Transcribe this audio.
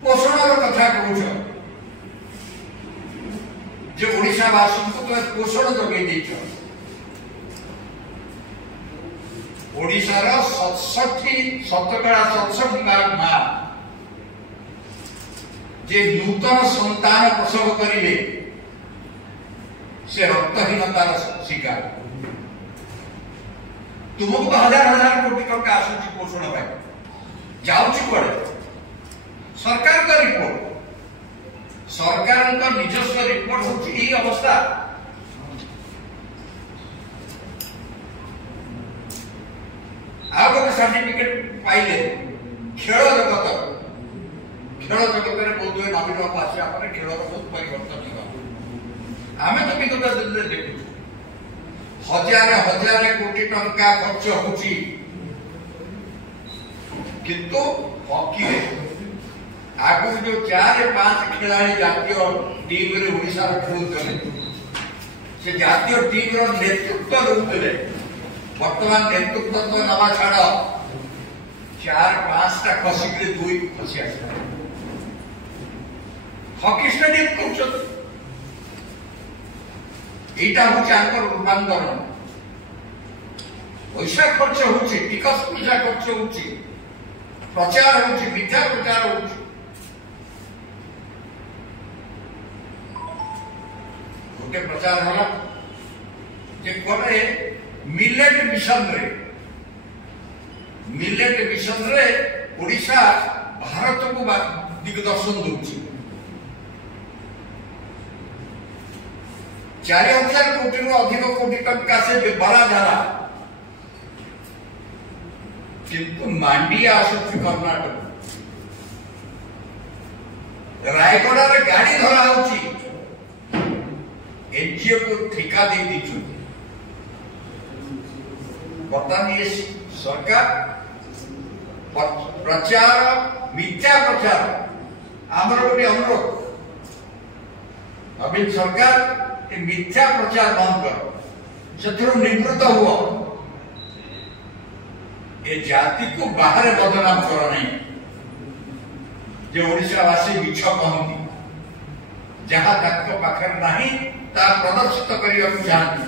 पोषण कथा कहूच जो ओडिशावासी को तुम पोषण जगे ओडिशार 67 भाग मां जे नूतन संतान प्रसव करेंगे से रक्तहीनतार शिकार। तुमको तो हजार हजार कोटी टंका आसूची पोषण जाऊँच कड़े सरकार का रिपोर्ट सरकार का निजस्व रिपोर्ट होची यही अवस्था। आप सर्टिफिकेट पाइले खेल जगत में बोध हुए नवीन बाबू आसा खेल बहुत परिवर्तन आम तो विगत दिन में देखु हजार हजार कोटी टंका खर्च होची किंतु हॉकी आगु जो 4-5 खिलाड़ी जातीय टीम रे ओडिशा खेलुले से जातीय टीम रो नेतृत्व देउले वर्तमान नेतृत्व तो नवा छाड़ 4-5टा खसिक 2 खसी आस हॉकी स्टेडियम कर एटा होचे आंकर रूपांतरण पैसा खर्च होचे टिकस पूजा खर्च होचे प्रचार होचे मिथ्या प्रचार होचे गोटे प्रचार होला जे कोरे मिलेट मिशन रे ओडिशा भारत को दिग्दर्शन दूची 4000 कोटी रु अधिक कोटी टंका से बड़ा धारा किंतु मांडिया आसुची कर्नाटक रायगड़ा रे गाड़ी धरा होची एनजीओ को ठेका दे दीचु। वर्तमान ये सरकार प्रचार मिथ्या प्रचार आमर गोटे अनुरोध अभी सरकार मिथ्या प्रचार बंद कर से निवृत्त हुआ ये जाति को बाहर बदनाम कर नहीं जो ओडिशावासी मिछ कहती जहां पाखे नहीं ता प्रदर्शित करने चाहती